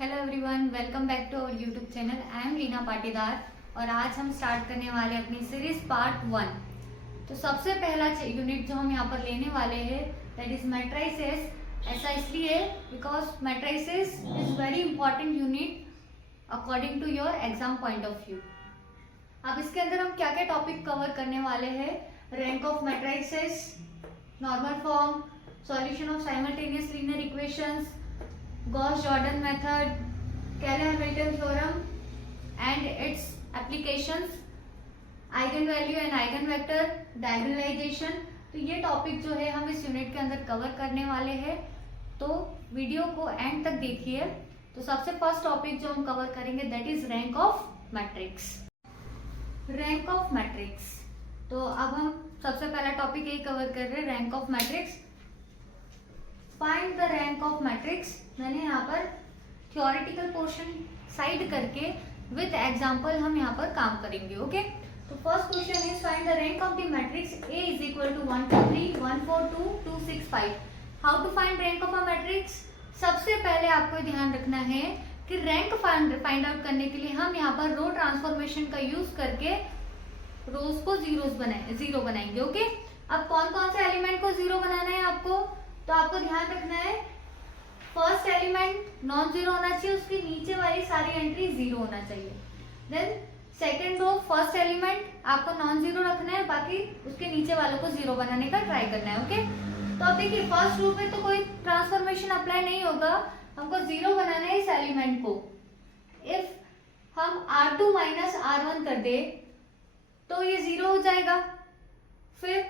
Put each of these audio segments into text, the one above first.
Hello everyone, welcome back to our YouTube channel. I am Reena Patidar और आज हम start करने वाले अपनी सीरीज पार्ट 1। तो सबसे पहला यूनिट जो हम यहाँ पर लेने वाले हैं दैट इज मैट्रिसेस। ऐसा इसलिए because matrices is very important unit according to your exam point of view. अब इसके अंदर हम क्या क्या टॉपिक कवर करने वाले हैं? Rank of matrices, normal form, solution of simultaneous linear equations, Gauss-Jordan method, Cayley-Hamilton theorem and its applications, eigenvalue and eigenvector, diagonalization। तो ये टॉपिक जो है हम इस यूनिट के अंदर कवर करने वाले हैं, तो वीडियो को एंड तक देखिए। तो सबसे फर्स्ट टॉपिक जो हम कवर करेंगे that is rank of matrix. Rank of matrix, तो अब हम सबसे पहला टॉपिक यही कवर कर रहे हैं, rank of matrix. Find the rank of matrix. मैंने यहाँ पर थ्योरेटिकल पोर्शन साइड करके विद एग्जांपल हम यहाँ पर काम करेंगे। ओके, तो first question is find the rank of the matrix A is equal to 1 2 3 1 4 2 2 6 5। How to find rank of a matrix? सबसे पहले आपको ध्यान रखना है कि रैंक फाइंड आउट करने के लिए हम यहाँ पर रो ट्रांसफॉर्मेशन का यूज करके रोज को जीरो बनाएंगे। ओके, अब कौन कौन से एलिमेंट को जीरो बनाना है आपको? तो आपको ध्यान रखना है फर्स्ट एलिमेंट नॉन जीरो होना चाहिए, उसके नीचे वाली सारी एंट्री जीरो होना चाहिए। Then second row first element आपको नॉन जीरो रखना है, बाकी उसके नीचे वालों को जीरो बनाने का ट्राई करना है। ओके, तो अब देखिए फर्स्ट रो पे तो कोई ट्रांसफॉर्मेशन अप्लाई नहीं होगा, हमको जीरो बनाना है इस एलिमेंट को। इफ हम R2 माइनस R1 कर दे तो ये जीरो हो जाएगा। फिर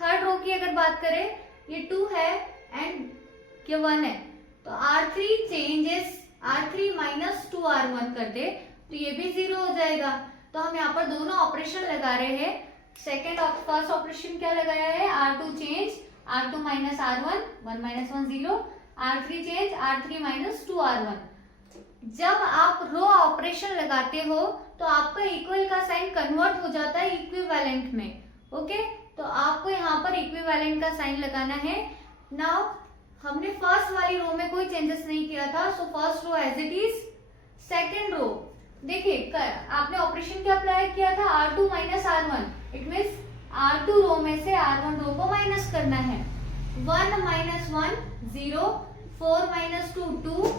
थर्ड रो की अगर बात करें, ये 2 है एंड ये 1 है, तो R3 changes R3 minus 2R1 कर दे तो ये भी जीरो हो जाएगा। तो हम यहाँ पर दोनों ऑपरेशन लगा रहे हैं। सेकेंड फर्स्ट ऑपरेशन क्या लगाया है? R2 change R2 minus R1 1 minus 1 0, R3 change R3 minus 2R1। जब आप रो ऑपरेशन लगाते हो तो आपका इक्वल का साइन कन्वर्ट हो जाता है इक्विवेलेंट में। ओके, तो आपको यहाँ पर इक्विवेलेंट का साइन लगाना है। नाउ हमने फर्स्ट वाली रो में कोई चेंजेस नहीं किया था, so first row as it is. Second row देखिए आपने ऑपरेशन क्या अप्लाई किया था? R2 minus R1, it means R2 रो में से R1 रो को माइनस करना है। 1 minus 1 0, 4 minus 2 2,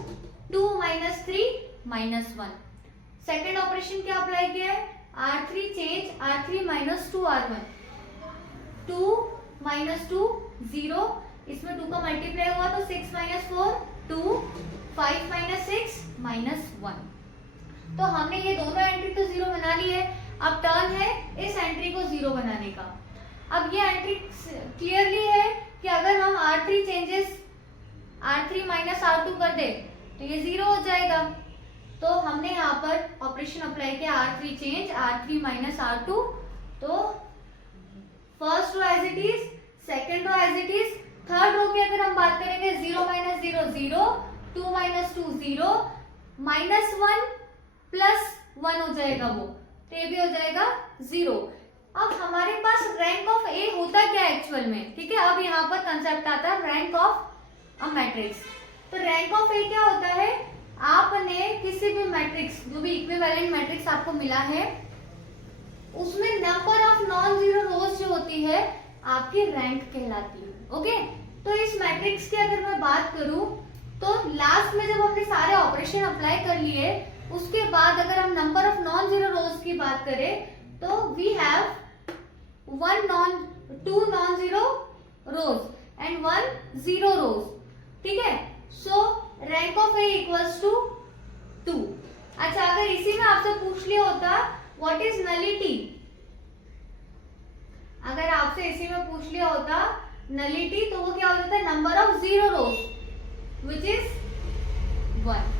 2 minus 3 minus 1। Second operation क्या अप्लाई किया है? R3 change R3 minus 2R1, 2 minus 2 0, इसमें 2 का मल्टीप्लाई हुआ तो 6 माइनस 4 2, 5 माइनस 6 माइनस 1। तो हमने ये दोनों एंट्री तो जीरो बना ली है। अब टर्न है इस एंट्री को जीरो बनाने का। अब ये एंट्री क्लियरली है कि अगर हम R3 changes R3 minus R2 कर दे तो ये जीरो हो जाएगा। तो हमने यहाँ पर ऑपरेशन अप्लाई किया R3 change R3 minus R2। तो first row as it is, second row as it is. Third row की अगर हम बात करेंगे 0 माइनस 0 0, 2 माइनस 2 0, माइनस 1 प्लस 1 हो जाएगा वो, तो ये भी हो जाएगा जीरो। अब हमारे पास रैंक ऑफ ए होता क्या है एक्चुअल में? ठीक है, अब यहाँ पर कंसेप्ट आता है रैंक ऑफ अ मैट्रिक्स। तो रैंक ऑफ ए क्या होता है? आपने किसी भी मैट्रिक्स, जो भी इक्विवेलेंट मैट्रिक्स आपको मिला है, उसमें नंबर ऑफ नॉन जीरो रोज जो होती है आपकी रैंक कहलाती है। ओके, तो इस मैट्रिक्स की अगर मैं बात करूं तो लास्ट में जब हमने सारे ऑपरेशन अप्लाई कर लिए उसके बाद अगर हम number of non zero rows की बात करें तो we have 2 non zero rows and 1 zero rows. ठीक है, so rank of A equals to 2। अच्छा, अगर इसी में आपसे पूछ लिया होता व्हाट इज नलिटी, अगर आपसे इसी में पूछ लिया होता नलिटी तो वो क्या हो जाता है? Number of zero rows which is 1।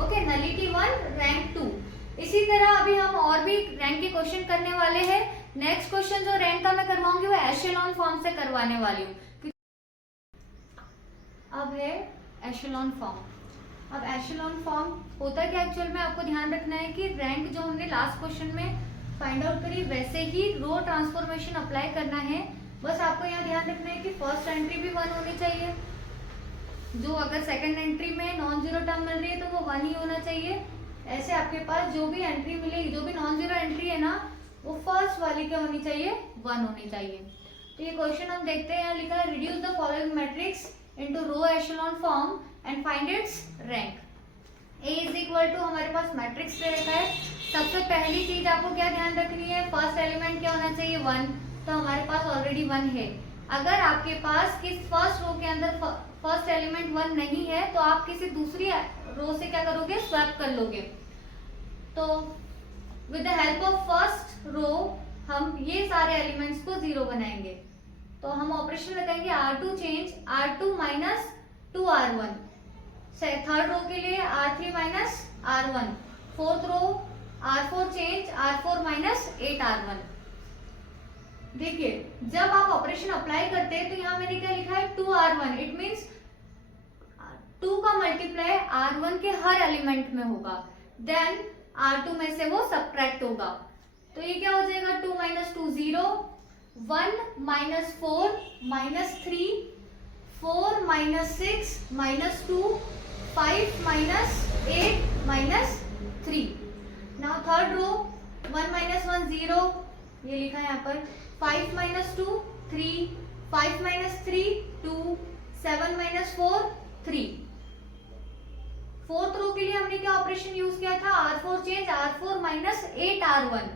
Okay, nullity 1, rank 2। इसी तरह अभी हम और भी रैंक के क्वेश्चन करने वाले हैं। नेक्स्ट क्वेश्चन जो रैंक का मैं करवाऊंगी वो एशेलॉन फॉर्म से करवाने वाली हूँ। अब है एशेलॉन फॉर्म। अब एशेलॉन फॉर्म होता क्या एक्चुअल में? आपको ध्यान रखना है कि रैंक जो हमने लास्ट क्वेश्चन में फाइंड आउट करी वैसे ही रो ट्रांसफॉर्मेशन अप्लाई करना है। बस आपको यहाँ ध्यान रखना है कि फर्स्ट एंट्री भी 1 होनी चाहिए, जो अगर सेकंड एंट्री में नॉन जीरो टर्म मिल रही है तो वो वन ही होना चाहिए। ऐसे आपके पास जो भी एंट्री मिलेगी, जो भी नॉन जीरो एंट्री है ना, वो फर्स्ट वाली क्या होनी चाहिए, वन होनी चाहिए। तो ये क्वेश्चन हम देखते हैं, यहाँ लिखा है reduce the following matrix into row echelon form and find its rank. A is equal to हमारे पास मैट्रिक्स दे रखा है। सबसे पहली चीज आपको क्या ध्यान रखनी है, फर्स्ट एलिमेंट क्या होना चाहिए, वन। तो हमारे पास ऑलरेडी वन है। अगर आपके पास किस फर्स्ट रो के अंदर फर्स्ट एलिमेंट वन नहीं है तो आप किसी दूसरी रो से क्या करोगे, स्वैप कर लोगे। तो with the help of first row हम ये सारे एलिमेंट्स को जीरो बनाएंगे। तो हम ऑपरेशन लगाएंगे R2 change R2 minus 2R1। Third row के लिए R3 minus R1। Fourth row R4 change R4 minus 8R1। देखिए जब आप ऑपरेशन अप्लाई करते हैं तो यहाँ मैंने क्या लिखा है 2R1। इट मीन्स 2 का मल्टीप्लाई R1 के हर एलिमेंट में होगा, देन R2 में से वो सब्ट्रैक्ट होगा। तो ये क्या हो जाएगा, 2 minus 2 0, 1 minus 4 minus 3, 4 minus 6 minus 2, 5 minus 8 minus 3। Now third row 1 minus 1 0, ये लिखा है यहाँ पर, 5 minus 2 3, 5 minus 3 2, 7 minus 4 3। Fourth row के लिए हमने क्या ऑपरेशन यूज किया था, R4 change R4 minus 8R1।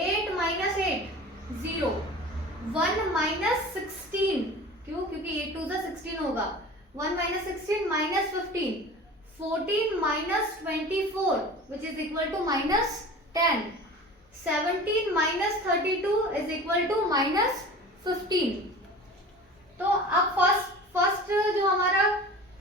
8 minus 8 0, 1 minus 16, क्यों, क्योंकि 8 2 16 होगा। 1 minus 16 minus 15, 14 minus 24 which is equal to minus 10, 17 minus 32 is equal to minus 15। तो अब फर्स्ट जो हमारा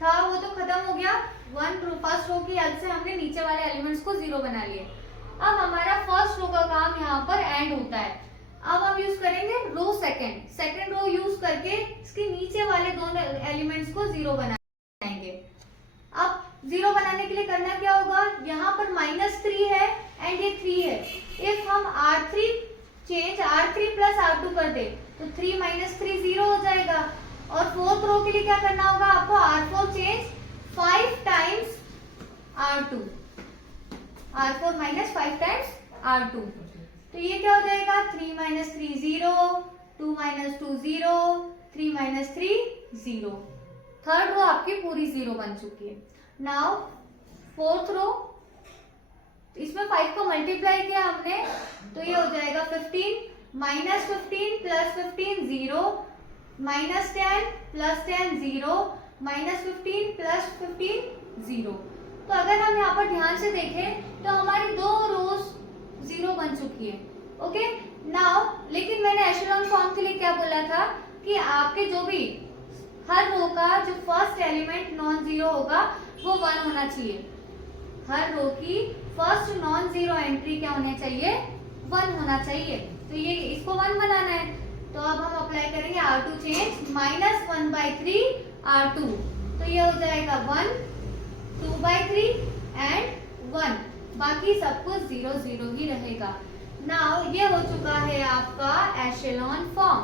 था वो तो खत्म हो गया। फर्स्ट रो की हेल्प से हमने नीचे वाले एलिमेंट्स को जीरो बना लिए। अब हमारा फर्स्ट रो का काम यहाँ पर एंड होता है। अब हम यूज करेंगे रो सेकंड रो यूज करके इसके नीचे वाले दोनों एलिमेंट्स को जीरो बनाएंगे। अब जीरो बनाने के लिए करना क्या होगा, यहाँ पर -3 है एंड ये 3 है। इफ हम R3 change R3 plus R2 कर दे तो 3 माइनस 3 0 हो जाएगा। और फोर्थ रो के लिए क्या करना होगा आपको, R4 change 5 times R2, R4 minus 5 times R2। तो ये क्या हो जाएगा, 3 minus 3 0, 2 minus 2 0, 3 minus 3 0। Third row आपकी पूरी जीरो बन चुकी है। नाउ फोर्थ रो, इसमें 5 को मल्टीप्लाई किया हमने तो ये हो जाएगा 15, minus 15 plus 15 0, minus 10 plus 10 0, minus 15 plus 15 0। तो अगर हम यहाँ पर ध्यान से देखें तो हमारी दो रोज जीरो बन चुकी है। ओके नाउ, लेकिन मैंने एशेलॉन फॉर्म के लिए क्या बोला था कि आपके जो भी हर रो का जो फर्स्ट एलिमेंट नॉन जीरो होगा वो 1 होना चाहिए। हर रो की फर्स्ट नॉन जीरो एंट्री क्या होना चाहिए, 1 होना चाहिए। तो ये इसको 1 बनाना है। तो अब हम अप्लाई करेंगे R2 चेंज -1/3 R2। तो ये हो जाएगा 1, 2/3 एंड 1। बाकी सब कुछ 0 0 ही रहेगा। नाउ ये हो चुका है आपका एशेलॉन फॉर्म।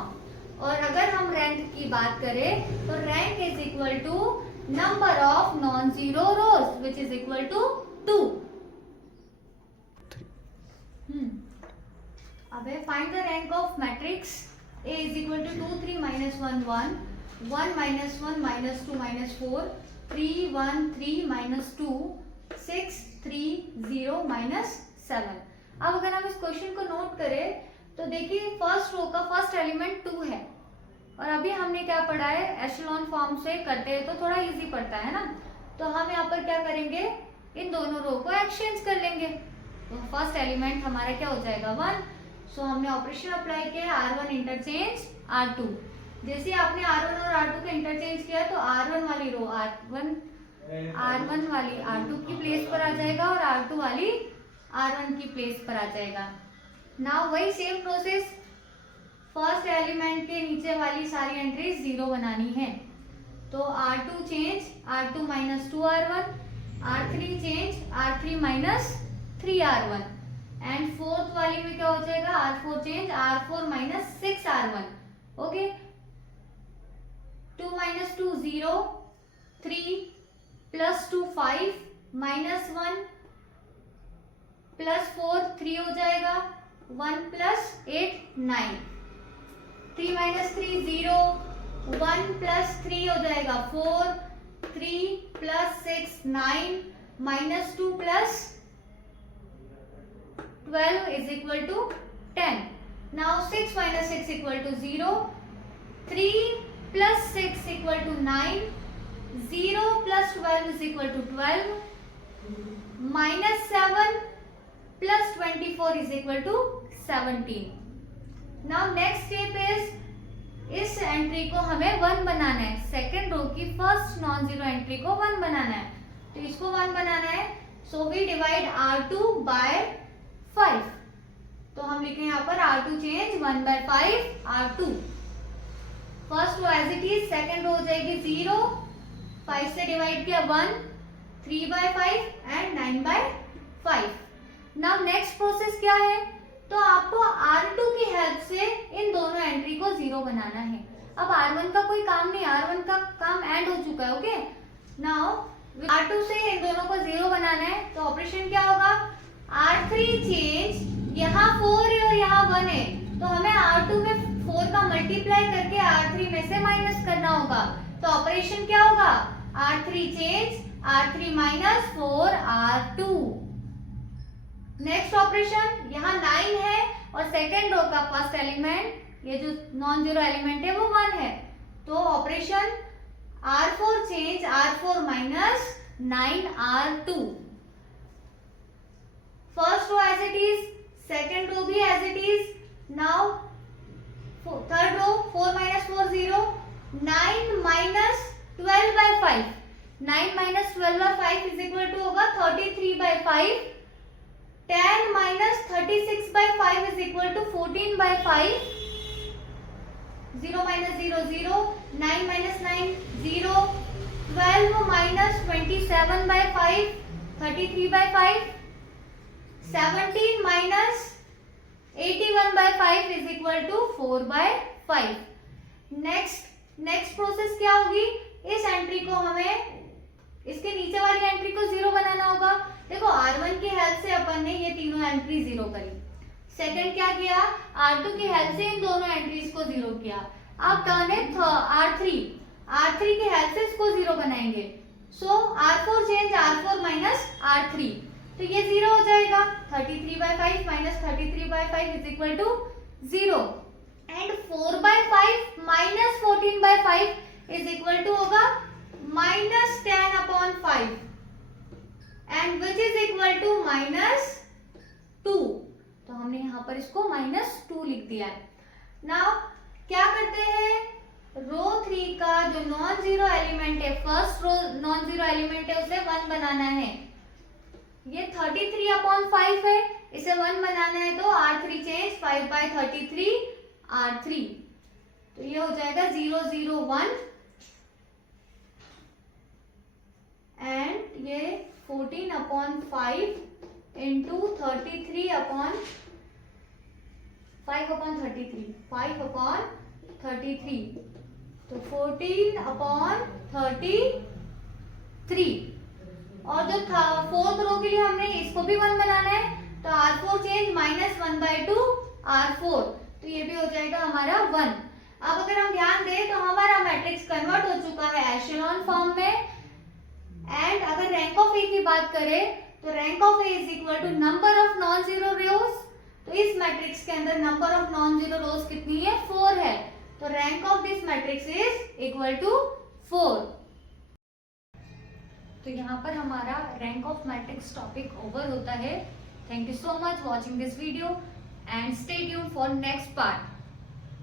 और अगर हम रैंक की बात करें तो rank is equal to number of non zero rows which is equal to 2। अब find the rank of matrix A is equal to 2 3 minus 1 1, 1 minus 1 minus 2 minus 4, 3 1 3 minus 2, 6 3 0 minus 7। अब अगर हम इस क्वेश्चन को नोट करें तो देखिए फर्स्ट रो का फर्स्ट एलिमेंट 2 है और अभी हमने क्या पढ़ा है, एशेलॉन फॉर्म से करते हैं तो थोड़ा इजी पड़ता है ना। तो हम यहाँ पर क्या करेंगे, इन दोनों रो को एक्सचेंज कर लेंगे। तो फर्स्ट एलिमेंट हमारा क्या हो जाएगा 1। सो हमने ऑपरेशन अप्लाई किया R1 इंटरचेंज R2। जैसे आपने R1 और R2 का इंटरचेंज किया तो R1 वाली रो R1 वाली R2 की प्लेस पर आ जाएगा और R2 वाली R1 की प्लेस पर आ जाएगा। नाउ वही सेम प्रोसेस, फर्स्ट एलिमेंट के नीचे वाली सारी एंट्रीज 0 बनानी है। तो R2 change R2 minus 2R1, R3 change R3 minus 3R1 and fourth वाली में क्या हो जाएगा, R4 change R4 minus 6R1। Okay 2 minus 2 0, 3 plus 2 5 -1 plus 4 3 हो जाएगा, 1 प्लस 8 9, 3 माइनस 3 0, 1 प्लस 3 हो जाएगा 4, 3 plus 6 9, -2 plus 12 is equal to 10. Now 6 minus 6 equal to 0, 3 plus 6 equal to 9, 0 plus 12 is equal to 12, -7 plus 24 is equal to 17. Now next step is इस entry को हमें 1 बनाना है, second row की first non zero entry को 1 बनाना है, तो इसको 1 बनाना है, so we divide R2 bye 5, तो हम लिखें यहाँ पर R2 change 1/5 R2, first row as it is, second row हो जाएगी 0, 5 से डिवाइड किया 1, 3/5 एंड 9/5. नाउ नेक्स्ट प्रोसेस क्या है, तो आपको R2 की हेल्प से इन दोनों एंट्री को 0 बनाना है. अब R1 का कोई काम नहीं, R1 का काम एंड हो चुका है. ओके, नाउ R2 से इन दोनों को 0 बनाना है, तो ऑपरेशन क्या होगा, R3 चेंज, यहाँ 4 है और यहाँ 1 है, तो हमें R2 में 4 का मल्टीप्लाई करके R3 में से माइनस करना होगा, तो ऑपरेशन क्या होगा, R3 change, R3 minus 4 R2. Next operation, यहाँ 9 है और सेकेंड रो का फर्स्ट एलिमेंट, ये जो नॉन जीरो एलिमेंट है वो 1 है, तो operation R4 change, R4 minus 9 R2. First row as it is, second row भी as it is. Now third row 4 minus 4 0, 9 minus 12/5, 9 minus 12/5 is equal to होगा 33/5, 10 minus 36/5 is equal to 14/5, 0 minus 0 0, 9 minus 9 0, 12 minus 27/5 33/5, 17 minus 81/5 is equal to 4/5. Next process क्या होगी, इस entry को हमें इसके नीचे वाली एंट्री को 0 बनाना होगा. देखो R1 की हेल्प से अपन ने ये तीनों एंट्री 0 करी, सेकंड क्या किया, R2 की हेल्प से इन दोनों एंट्रीज को 0 किया. अब टर्न है R3 की हेल्प से इसको 0 बनाएंगे, सो R4 change, R4 minus R3, तो ये 0 हो जाएगा, 33/5 minus 33/5 is equal to 0, and 4/5 minus 14/5 is equal to होगा -10/5, and which is equal to -2, तो हमने यहाँ पर इसको -2 लिख दिया है. नाउ क्या करते हैं, रो 3 का जो नॉन जीरो एलिमेंट है, first row non zero element है, उसे 1 बनाना है. ये 33/5 है, इसे 1 बनाना है, तो R3 चेंज, 5/33 R3, तो ये हो जाएगा 0 0 1, एंड ये 14/5 इंटू 33/5/33, 5/33, तो 14/33. और जो था फोर्थ रो के लिए हमने इसको भी 1 बनाना है, तो R4 चेंज, -1/2 R4, तो ये भी हो जाएगा हमारा 1. अब अगर हम ध्यान दें तो हमारा मैट्रिक्स कन्वर्ट हो चुका है एशेलॉन फॉर्म में. एंड अगर रैंक ऑफ ए की बात करें, तो rank of A is equal to number of non zero rows, तो इस मैट्रिक्स के अंदर number of non zero rows कितनी है, 4 है, तो rank of this matrix is equal to 4. तो यहाँ पर हमारा rank of matrix topic over होता है. Thank you so much watching this video and stay tuned for next part.